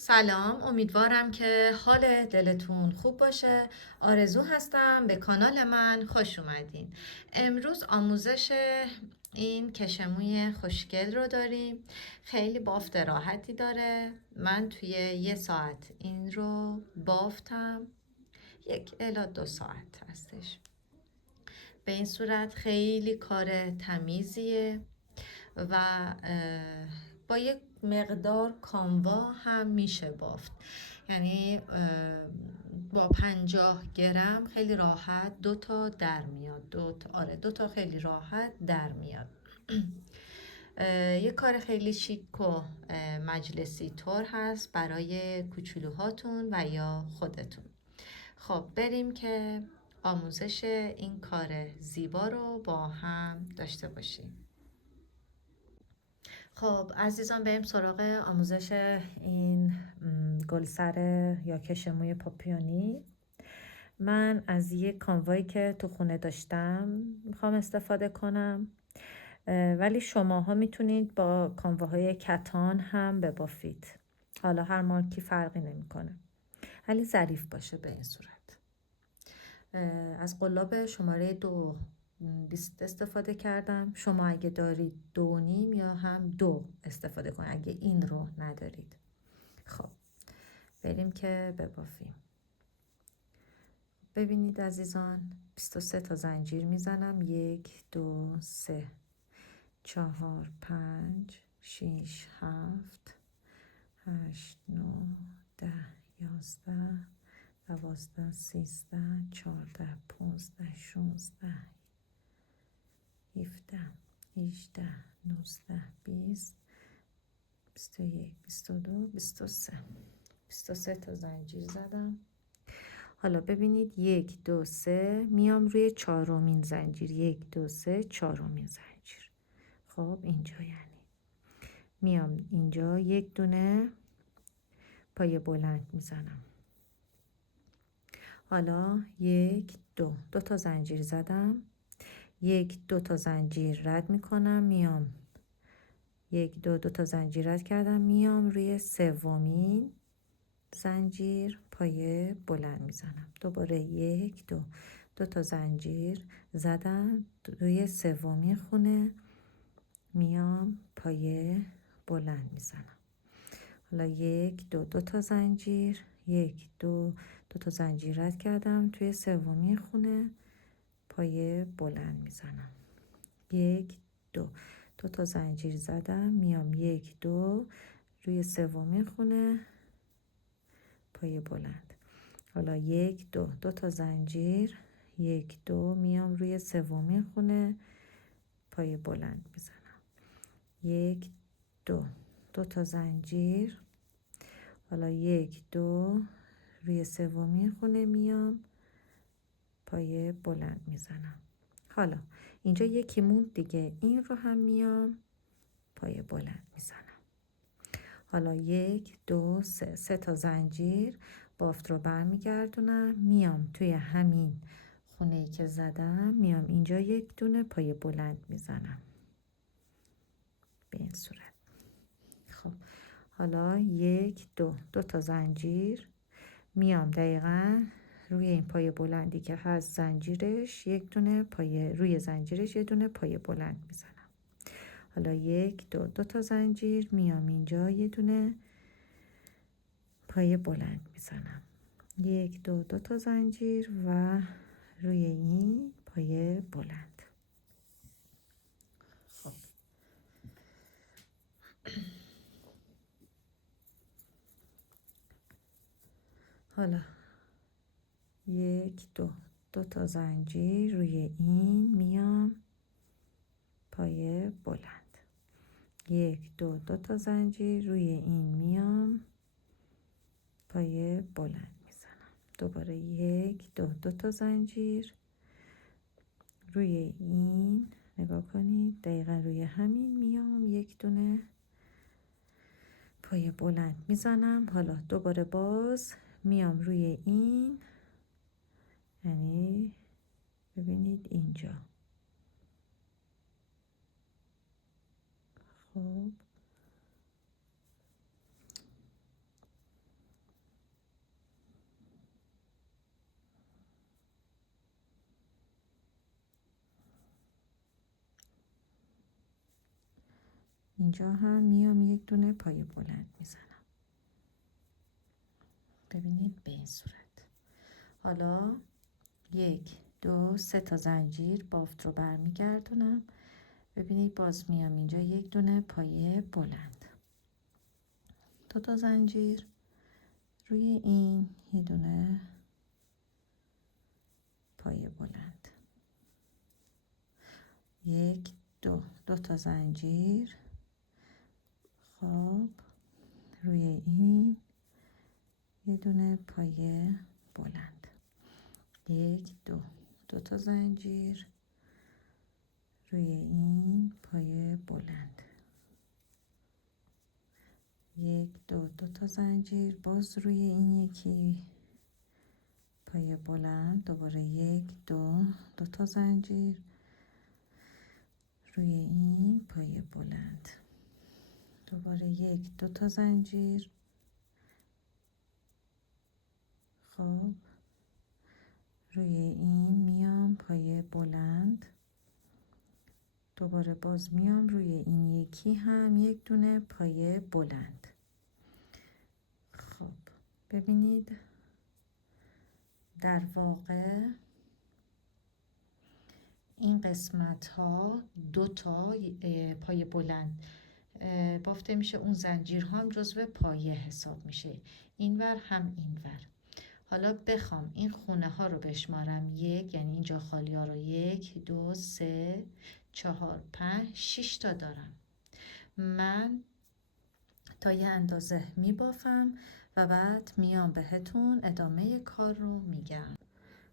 سلام، امیدوارم که حال دلتون خوب باشه. آرزو هستم، به کانال من خوش اومدین. امروز آموزش این کشموی خوشگل رو داریم. خیلی بافت راحتی داره. من توی 1 ساعت این رو بافتم. 1 الی 2 ساعت هستش. به این صورت خیلی کار تمیزیه و با یک مقدار کاموا هم میشه بافت. یعنی با 50 گرم خیلی راحت 2 تا در میاد. 2 تا، آره 2 تا خیلی راحت در میاد. یه کار خیلی شیک و مجلسی طور هست برای کوچولوهاتون و یا خودتون. خب بریم که آموزش این کار زیبا رو با هم داشته باشیم. خب عزیزان، بریم سراغ آموزش این گلسر یا کشموی پاپیونی. من از یک کانوایی که تو خونه داشتم میخوام استفاده کنم، ولی شماها میتونید با کانواهای کتان هم ببافید. حالا هر مارکی فرقی نمیکنه، ولی ظریف باشه. به این صورت از قلاب شماره 2 بیست استفاده کردم. شما اگه دارید 2.5 یا هم 2 استفاده کنید اگه این رو ندارید. خب بریم که ببافیم. ببینید عزیزان، 23 تا زنجیر میزنم. 1 2 3 4 5 6 7 8 9 10 11 12 13 14 15 16 17 18 19 20 21 22 23 23 تا زنجیر زدم. حالا ببینید 1 2 3 میام روی 4مین زنجیر. 1 2 3 4مین زنجیر. خب اینجا یعنی میام اینجا یک دونه پای بلند میزنم. حالا 1 2 تا زنجیر زدم. 1 2 تا زنجیر رد میکنم، میام 1 2 تا زنجیر رد کردم، میام روی 3مین زنجیر پای بلند میزنم. دوباره 1 2 تا زنجیر زدم روی 3مین خونه، میام پای بلند میزنم. حالا 1 2 تا زنجیر، 1 2 تا زنجیر رد کردم توی 3مین خونه، پای بلند میزنم. 1 2 تا زنجیر زدم، میام 1 2 روی 3مین خونه، پای بلند. حالا 1 2 تا زنجیر، 1 2 میام روی 3مین خونه، پای بلند میزنم. 1 2 تا زنجیر. حالا 1 2 روی 3مین خونه میام، پای بلند میزنم. حالا اینجا یکی موند دیگه، این رو هم میام پای بلند میزنم. حالا 1 2 3 تا زنجیر، بافت رو برمیگردونم، میام توی همین خونه‌ای که زدم، میام اینجا یک دونه پای بلند میزنم به این صورت. خب حالا 1 2 تا زنجیر، میام دقیقاً روی این پای بلندی که هست زنجیرش یک دونه پای، روی زنجیرش یه دونه پای بلند میزنم. حالا 1 2 تا زنجیر، میام اینجا یه دونه پای بلند میزنم. 1 2 تا زنجیر و روی این پای بلند. خب حالا 1 2 تا زنجیر روی این میام پای بلند. 1 2 تا زنجیر روی این میام پای بلند میزنم. دوباره 1 2 تا زنجیر روی این، نگاه کنید دقیقا روی همین میام یک دونه پای بلند میزنم. حالا دوباره باز میام روی این، یعنی ببینید اینجا. خب اینجا هم میام یک دونه پای بلند میزنم. ببینید به این صورت. حالا 1 2 3 تا زنجیر بافت رو برمیگردونم. ببینید باز میام اینجا یک دونه پای بلند، 2 تا زنجیر روی این یه دونه پای بلند، 1 2 2 تا زنجیر. خب روی این یه دونه پای بلند، 1 2 2 تا زنجیر روی این پای بلند، 1 2 2 تا زنجیر باز روی این یکی پای بلند، دوباره 1 2 2 تا زنجیر روی این پای بلند، دوباره 1 2 تا زنجیر. خب روی این میام پای بلند، دوباره باز میام روی این یکی هم یک دونه پای بلند. خب ببینید در واقع این قسمت ها 2 تا پای بلند بافته میشه، اون زنجیر ها هم جزو پایه حساب میشه، اینور هم اینور. حالا بخوام این خونه ها رو بشمارم، 1 یعنی اینجا خالی ها رو 1 2 3 4 5 6 تا دارم. من تا یه اندازه میبافم و بعد میام بهتون ادامه کار رو میگم.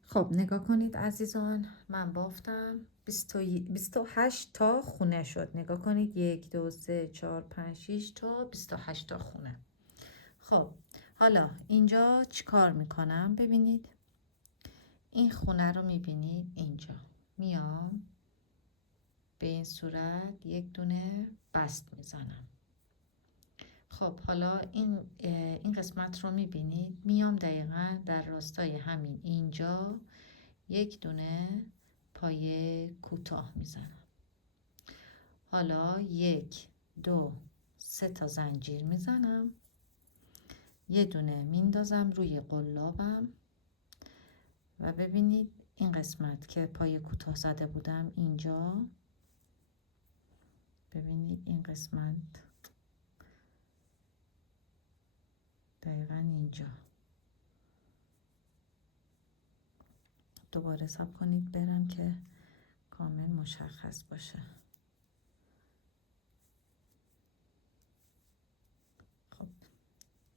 خب نگاه کنید عزیزان، من بافتم 28 تا خونه شد. نگاه کنید 1 2 3 4 5 6 تا 28 تا خونه. خب حالا اینجا چی کار میکنم؟ ببینید این خونه رو میبینید، اینجا میام به این صورت یک دونه بست میزنم. خب حالا این قسمت رو میبینید، میام دقیقا در راستای همین اینجا یک دونه پای کوتاه میزنم. حالا 1 2 3 تا زنجیر میزنم، یه دونه میندازم روی قلابم و ببینید این قسمت که پای کوتاه زده بودم اینجا، ببینید این قسمت دقیقا اینجا. دوباره حساب کنید برم که کامل مشخص باشه. خب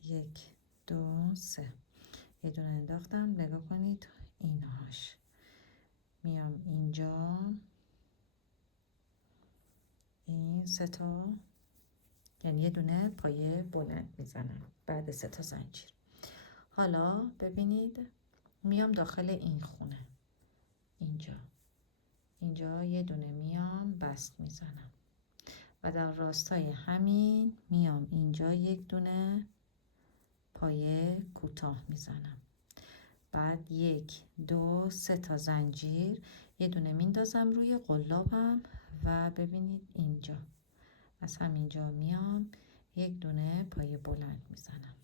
1 2 3 یه دونه انداختم. نگاه کنید اینهاش، میام اینجا این 3 تا یعنی یه دونه پایه بلند میزنم بعد 3 تا زنجیر. حالا ببینید میام داخل این خونه، اینجا یه دونه میام بست میزنم و در راستای همین میام اینجا یک دونه پایه کوتاه میزنم. بعد 1 2 3 تا زنجیر یه دونه میندازم روی قلابم و ببینید اینجا از همینجا میام یک دونه پایه بلند میزنم.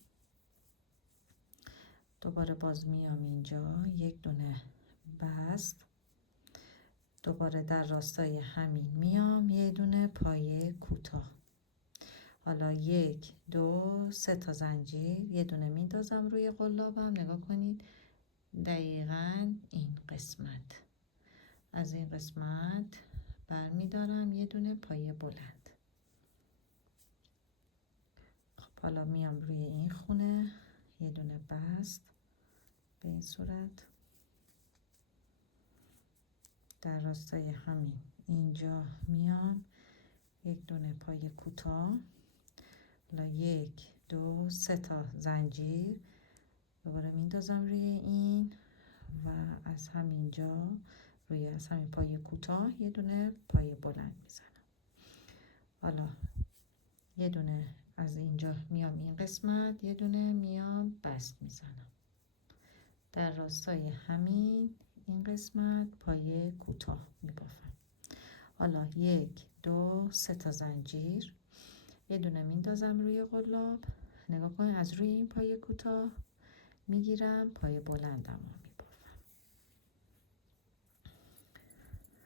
دوباره باز میام اینجا یک دونه بست، دوباره در راستای همین میام یه دونه پایه کوتاه. حالا 1 2 3 تا زنجیر یه دونه میندازم روی قلابم. نگاه کنید دقیقاً این قسمت، از این قسمت برمیدارم یه دونه پایه بلند. خب حالا میام روی این خونه یه دونه بست به این صورت، در راستای همین اینجا میام یک دونه پایه کوتاه. حالا 1 2 3 تا زنجیر دوباره میندازم روی این و از همینجا روی از همین پایه کوتاه یه دونه پایه بلند میزنم. حالا یه دونه از اینجا میام این قسمت یه دونه میام بست میزنم، در راستای همین این قسمت پایه کوتاه میبافم. حالا 1 2 3 تا زنجیر یه دونه میندازم روی قلاب. نگاه کنید از روی این پای کوتاه میگیرم، پای بلندم رو میبافم.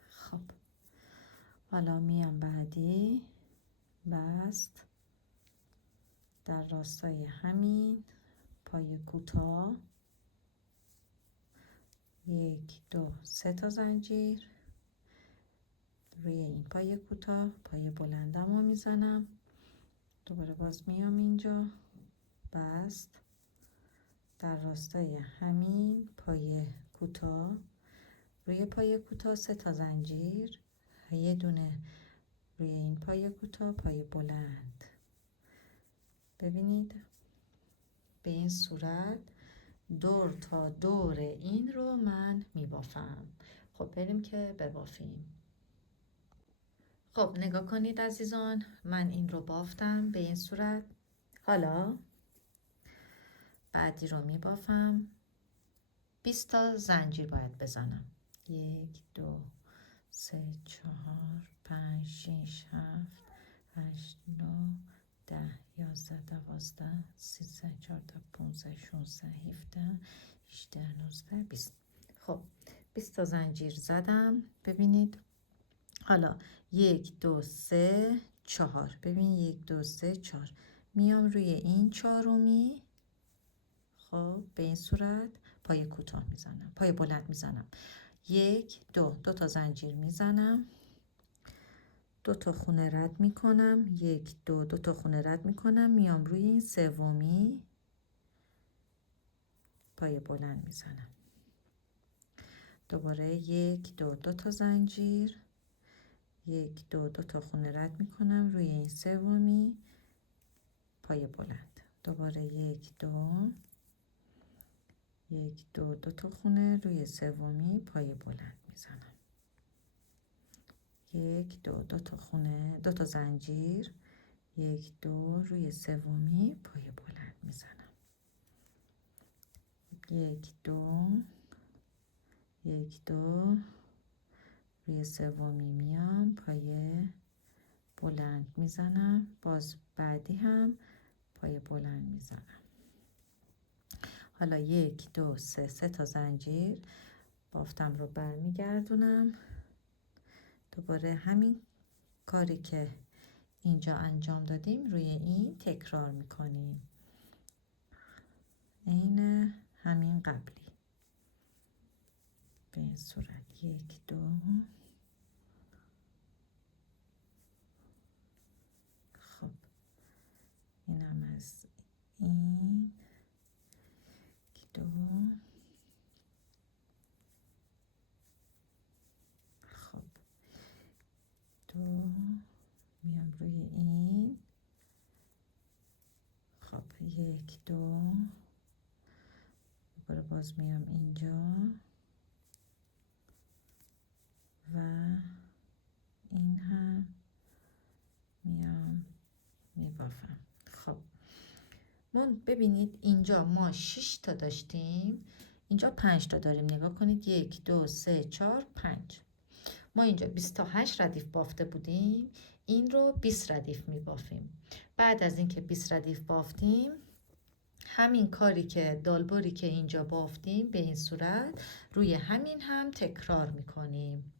خب حالا میام بعدی بست در راستای همین پای کوتاه 1 2 3 تا زنجیر روی این پای کوتاه، پای بلندم رو میزنم. دوباره باز میام اینجا بست در راستای همین پای کوتاه روی پای کوتاه 3 تا زنجیر، یه دونه روی این پای کوتاه، پای بلند. ببینید به این صورت دور تا دور این رو من میبافم. خب بریم که ببافیم. خب نگاه کنید عزیزان، من این رو بافتم به این صورت. حالا بعدی رو میبافم. 20 تا زنجیر باید بزنم. 1 2 3 4 5 6 7 8 9 10 11 12 13 14 15 16 17 18 19 20. خب 20 تا زنجیر زدم. ببینید حالا 1 2 3 4. ببین 1 2 3 4 میام روی این چهارمی. خب به این صورت پای کوتاه میزنم، پای بلند میزنم. 1 2 تا زنجیر میزنم، 2 تا خونه رد میکنم. 1 2 تا خونه رد میکنم، میام روی این سومی پای بلند میزنم. دوباره 1 2 تا زنجیر، 1 2 تا خونه رد میکنم روی این سومی پای بلند. دوباره 1 2 1 2 تا خونه روی سومی پای بلند میزنم. 1 2 تا خونه، 2 تا زنجیر، 1 2 روی سومی پای بلند میزنم. 1 2 1 2 روی سومی میام پای بلند میزنم. باز بعدی هم پای بلند میزنم. حالا 1 2 3 تا زنجیر بافتم رو برمیگردونم. دوباره همین کاری که اینجا انجام دادیم روی این تکرار میکنیم، عین همین قبلی. به این صورت 1 2 خب اینم از این 1 2 خب 2 میام روی این. خب 1 2 دوباره باز میام اینجا و این هم میام میبافم. خب ببینید اینجا ما 6 تا داشتیم، اینجا 5 تا داریم. نگاه کنید 1 2 3 4 5. ما اینجا 28 ردیف بافته بودیم، این رو 20 ردیف میبافیم. بعد از اینکه 20 ردیف بافتیم، همین کاری که دالبری که اینجا بافتیم به این صورت روی همین هم تکرار میکنیم.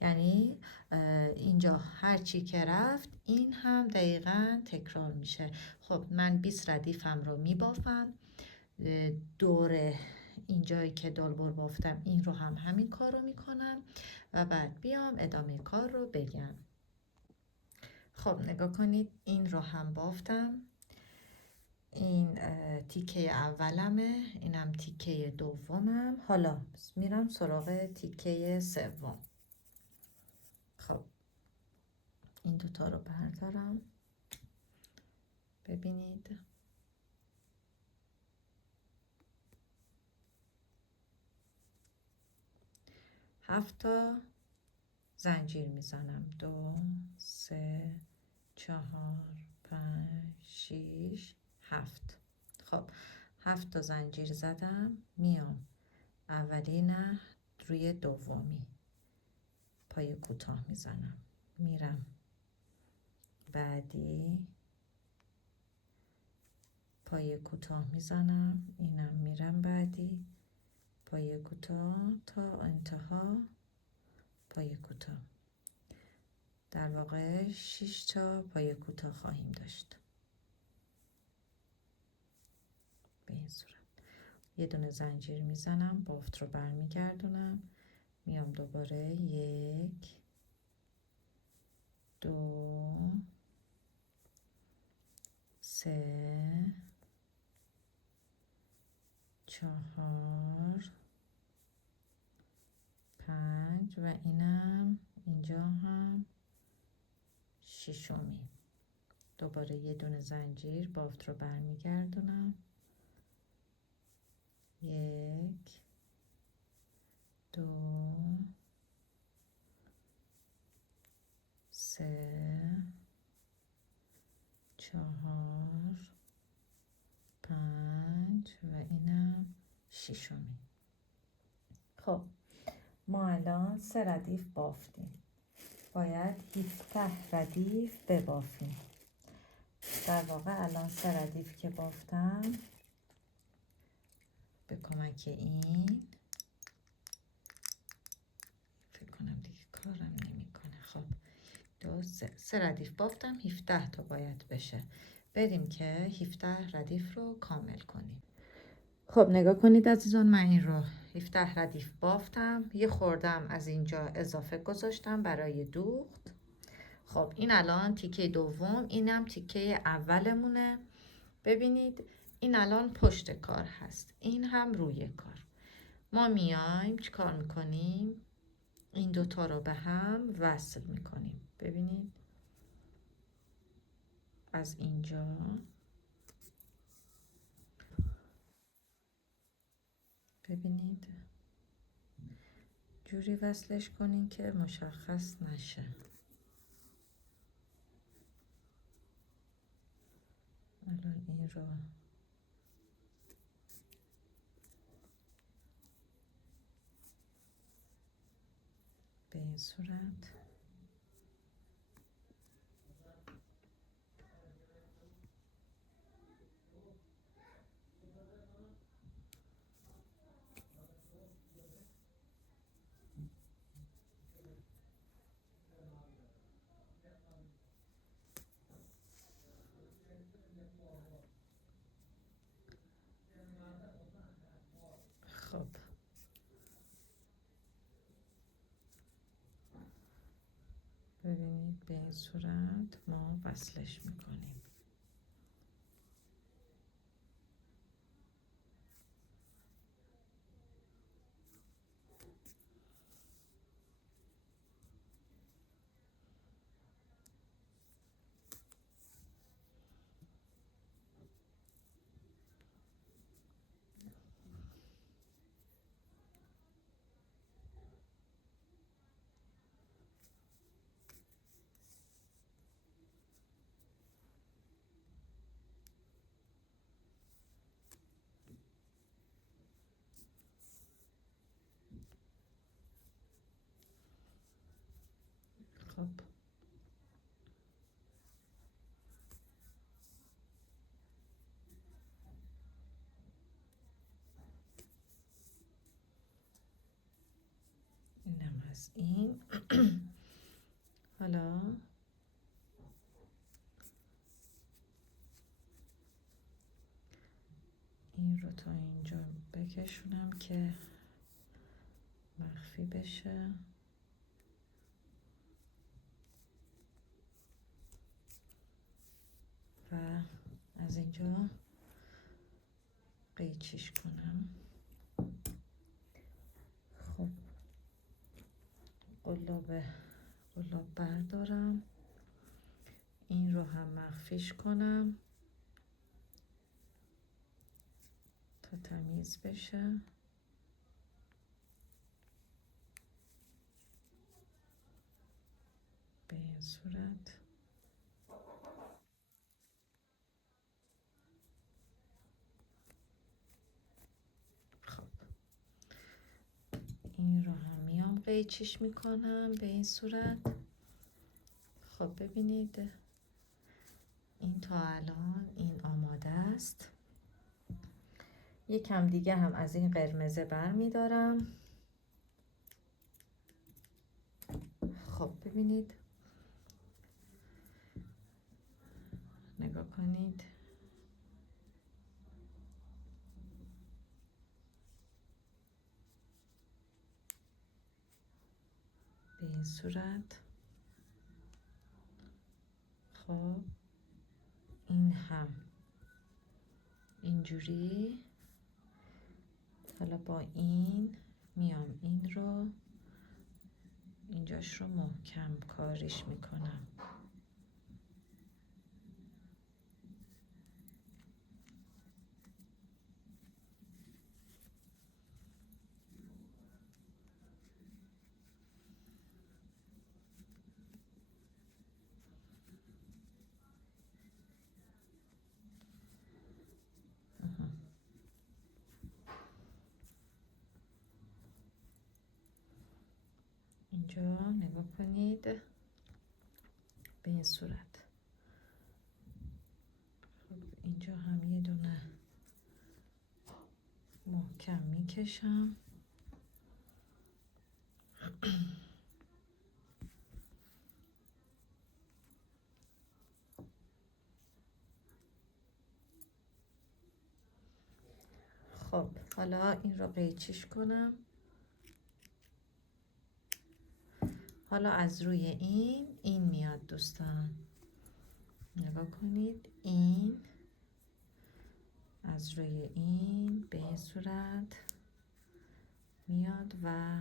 یعنی اینجا هر چی که رفت این هم دقیقاً تکرار میشه. خب من 20 ردیفم رو میبافم، دور اینجایی که دالبر بافتم این رو هم همین کار رو میکنم و بعد بیام ادامه کار رو بگم. خب نگاه کنید این رو هم بافتم. این تیکه اولمه، اینم تیکه دومم. حالا میرم سراغ تیکه سوم. خب این دوتا رو بردارم. ببینید 7 تا زنجیر میزنم. 2 3 4 5 6 7. خب 7 تا زنجیر زدم، میام اولی نه روی دومی پای کوتاه میزنم، میرم بعدی پای کوتاه میزنم، اینم میرم بعدی، پای کوتاه تا انتها پای کوتاه. در واقع 6 تا پای کوتاه خواهیم داشت به این صورت. یه دونه زنجیر میزنم، بافت رو برمیگردونم، میام دوباره 1 2 3 4 5 و اینم اینجا هم 6می. دوباره یه دونه زنجیر، بافت رو برمیگردونم، 1 2 3 4 5 و اینم 6می. خب ما الان 3 ردیف بافتیم، باید 17 ردیف ببافیم. در واقع الان 3 ردیف که بافتم، به کمک این فکر کنم دیگه کارم نمیکنه. خب 2 3 ردیف بافتم، 17 تا باید بشه. بریم که 17 ردیف رو کامل کنیم. خب نگاه کنید عزیزان، من این رو 17 ردیف بافتم، یه خوردم از اینجا اضافه گذاشتم برای دوخت. خب این الان تیکه دوم، اینم تیکه اولمونه. ببینید این الان پشت کار هست، این هم روی کار. ما میایم چی کار میکنیم؟ این دوتا رو به هم وصل میکنیم. ببینید از اینجا ببینید جوری وصلش کنین که مشخص نشه. الان این رو به این صورت خب ببینید به این صورت ما وصلش میکنیم. خب اینم از این. حالا این رو تا اینجا بکشونم که مخفی بشه. و از اینجا قیچیش کنم. خب قلاب بردارم، این رو هم مخفیش کنم تا تمیز بشه. به این صورت. خب این رو هم میام قیچیش میکنم به این صورت. خب ببینید این تا الان این آماده است. یکم دیگه هم از این قرمزه بر می دارم. خب ببینید، نگاه کنید، به این صورت. خب این هم اینجوری. حالا با این میام این رو اینجاش رو محکم کاریش میکنم. اینجا نگاه کنید، به این صورت. خب اینجا هم یه دونه محکم میکشم. خب حالا این رو قیچیش کنم. حالا از روی این میاد دوستان، نگاه کنید، این از روی این به این صورت میاد و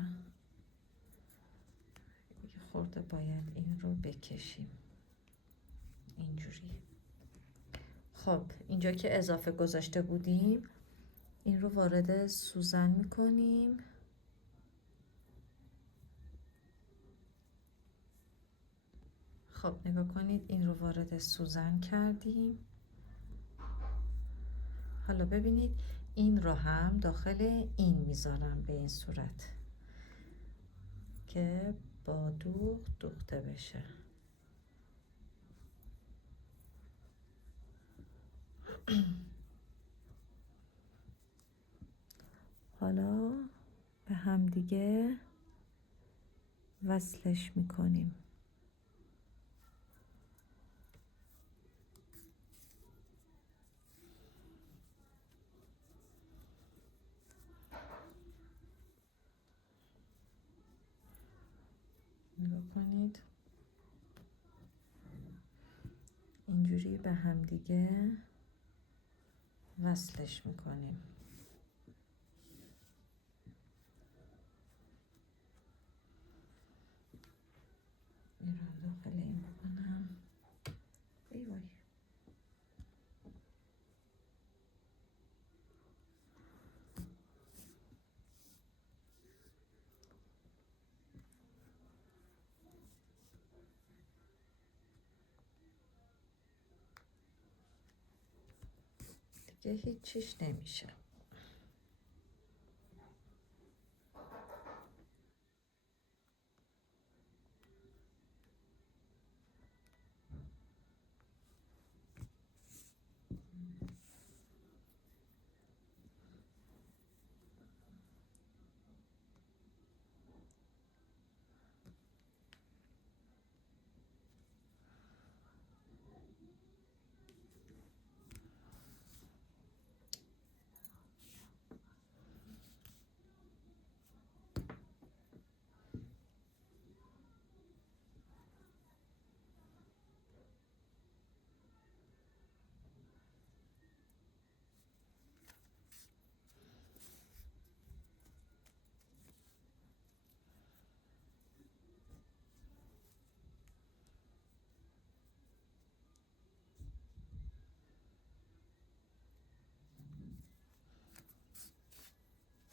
یه خورده باید این رو بکشیم اینجوری. خب اینجا که اضافه گذاشته بودیم این رو وارد سوزن میکنیم. خب نگاه کنید، این رو وارد سوزن کردیم. حالا ببینید این رو هم داخل این میذارم به این صورت که با دوغ دوخته بشه. حالا به هم دیگه وصلش میکنیم. نگاه کنید، اینجوری به هم دیگه وصلش میکنیم. این رو داخل این میکنم. ای وای، دیگه هیچ چیش نمیشه.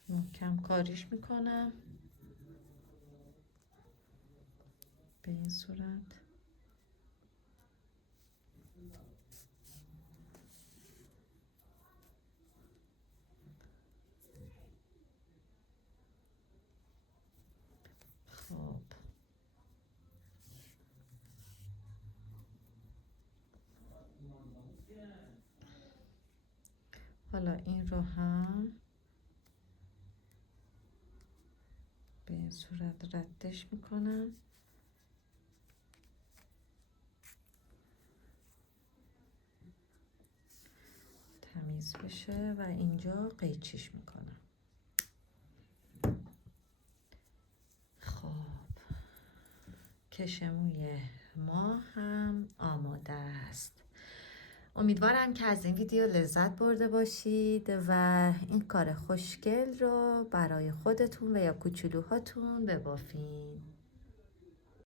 محکم کاریش میکنم به این صورت. خب حالا این رو هم به این صورت ردش میکنم. تمیز بشه و اینجا قیچیش میکنم. خب کشموی ما هم آماده است. امیدوارم که از این ویدیو لذت برده باشید و این کار خوشگل رو برای خودتون و یا کوچولوهاتون ببافین.